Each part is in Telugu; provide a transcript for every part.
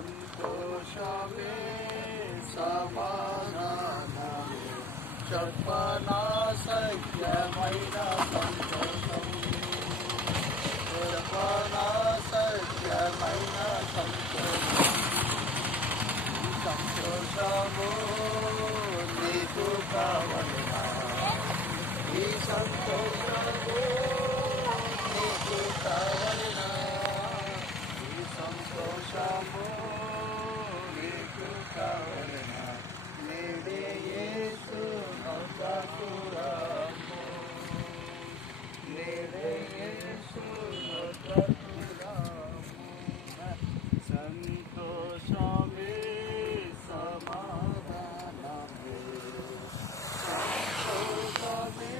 సంతోషమే సమాధానమే చెప్పనా సత్యమైన సంతోషం చెప్పనా సత్యమైన సంతోషం సంతోషము నీకు కావలనా ఈ సంతోషము నీకు కావలనా ఈ సంతోషము నీకు కావలనా నేడే యేసు నొద్దకు రాము నేడే యేసు నొద్దకు రాము సంతోషమే సమాధానమే సంతోషమే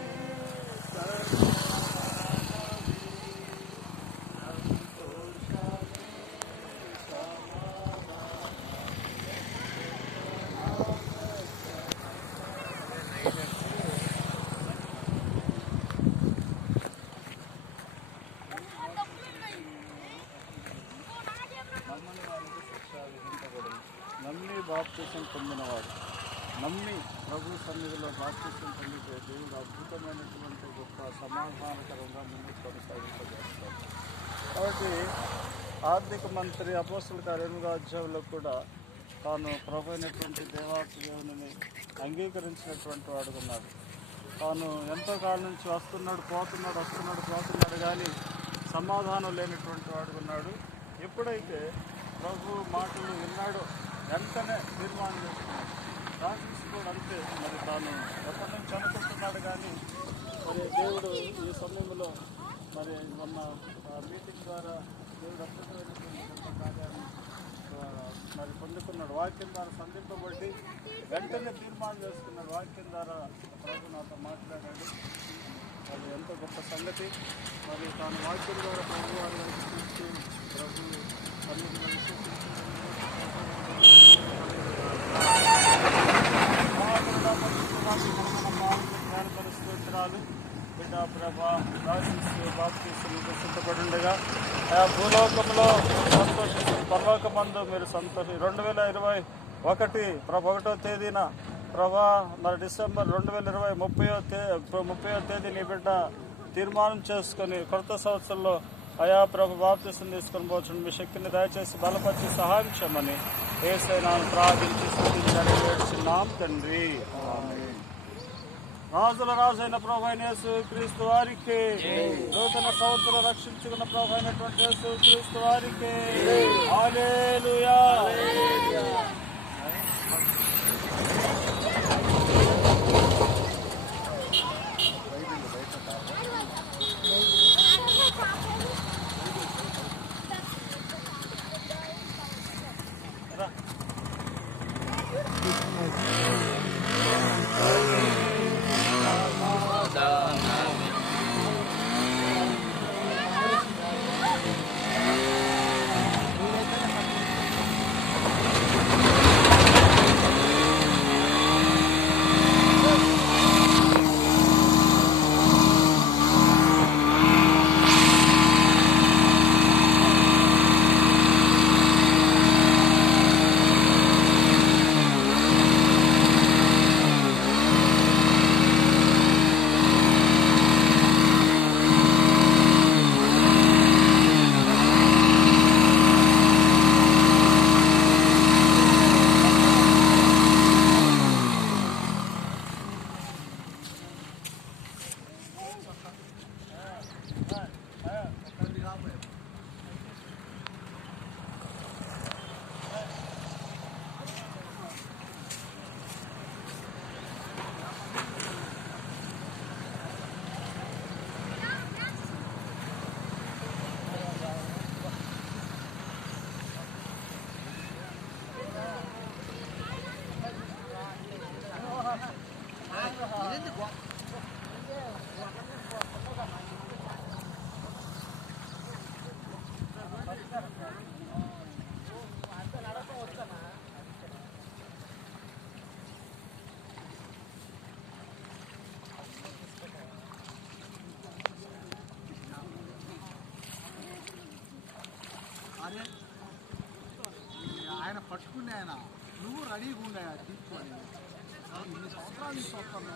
నమ్మి బాప్తిసం పొందినవాడు నమ్మి ప్రభు సన్నిధిలో బాప్తిసం పొందితే దేవుడు అద్భుతమైనటువంటి గొప్ప సమాధానకరంగా ముందుకు కొనసాగింపజేస్తాడు. కాబట్టి ఆర్థిక మంత్రి అపోస్తలుల కార్యం 8వ అధ్యాయంలో కూడా తాను ప్రభు అయినటువంటి దేవుని అంగీకరించినటువంటి వాడుకున్నాడు. తాను ఎంతో కాలం నుంచి వస్తున్నాడు పోతున్నాడు కానీ సమాధానం లేనటువంటి వాడుకున్నాడు. ఎప్పుడైతే ప్రభు మాటలు విన్నాడో వెంటనే తీర్మానం చేసుకున్నాడు. రాజేష్ కూడా అంతే, మరి తాను ఎప్పటి నుంచి అనుకుంటున్నాడు కానీ మరి దేవుడు ఈ సమయంలో మరి మొన్న మీటింగ్ ద్వారా దేవుడు అద్భుతమైనటువంటి కార్యాన్ని మరి పొందుకున్నాడు. వాక్యం ద్వారా సంధింపబడి వెంటనే తీర్మానం చేసుకున్నాడు. వాక్యం ద్వారా ప్రభు నాతో మాట్లాడాడు. అది ఎంతో గొప్ప సంగతి. మరి తాను వాక్యం ద్వారా ప్రభు వారి చూసి ప్రభు సన్నిధిలో జ్ఞానపరుస్తూ బిడ్డ ప్రభా రాశిస్తూ బాప్తీసులకు సిద్ధపడి ఉండగా ఆ భూలోకంలో సంతోషిస్తూ పరలోకమందు మీరు 2021 ప్రభు 1వ తేదీన ప్రభా మరి డిసెంబర్ 2020 30వ తేదీ నీ బిడ్డ తీర్మానం చేసుకొని కొత్త సంవత్సరంలో అయా ప్రభు బాప్తిసం తీసుకొని పోవచ్చు. మీ శక్తిని దయచేసి బలపరిచి సహాయం చేయమని యేసయ్యను ప్రార్థించి స్తుతించని వేడుచున్నాం తండ్రి. ఆమేన్. రాజుల రాజైన ప్రభు అయిన యేసు క్రీస్తు వారికి, నూతన సంవత్సరం రక్షించుకున్న ప్రభు అయినటువంటి యేసు క్రీస్తు వారికి హల్లెలూయా. ఆయన పట్టుకునే ఆయన నువ్వు రెడీగా ఉండే తీసుకొని ఇన్ని సంవత్సరాలు తీసుకొస్తాను.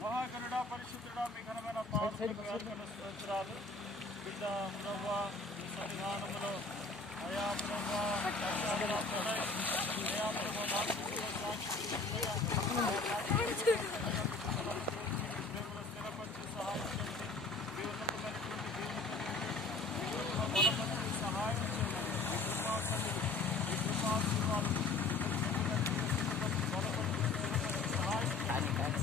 మహాగణుడా పరిశుద్ధుడా మీ ఘనమైన స్తోత్రాలు. బిడ్డ ప్రభు సన్నిధానములో అయా ప్రభు స్థిరపరిచి సహాయం చేయండి. మీ ఉన్నతమైనటువంటి బలపరిచి సహాయం చేయండి. మీ కృపాసన్నిధి మీ కృపాశీర్వాదం బలపరిచి సహాయం చేయండి.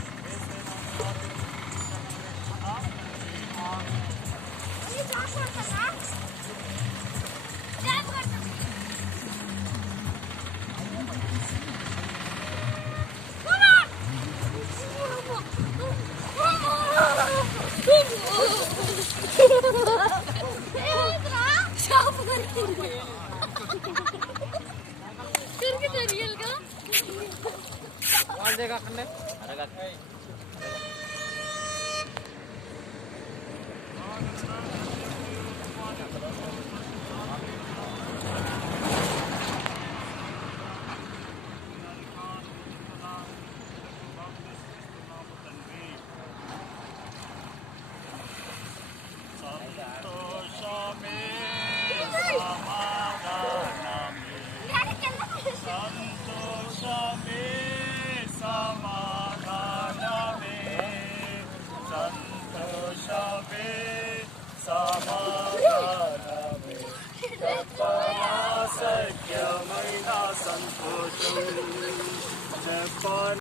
సంతోషమే సమాధానమే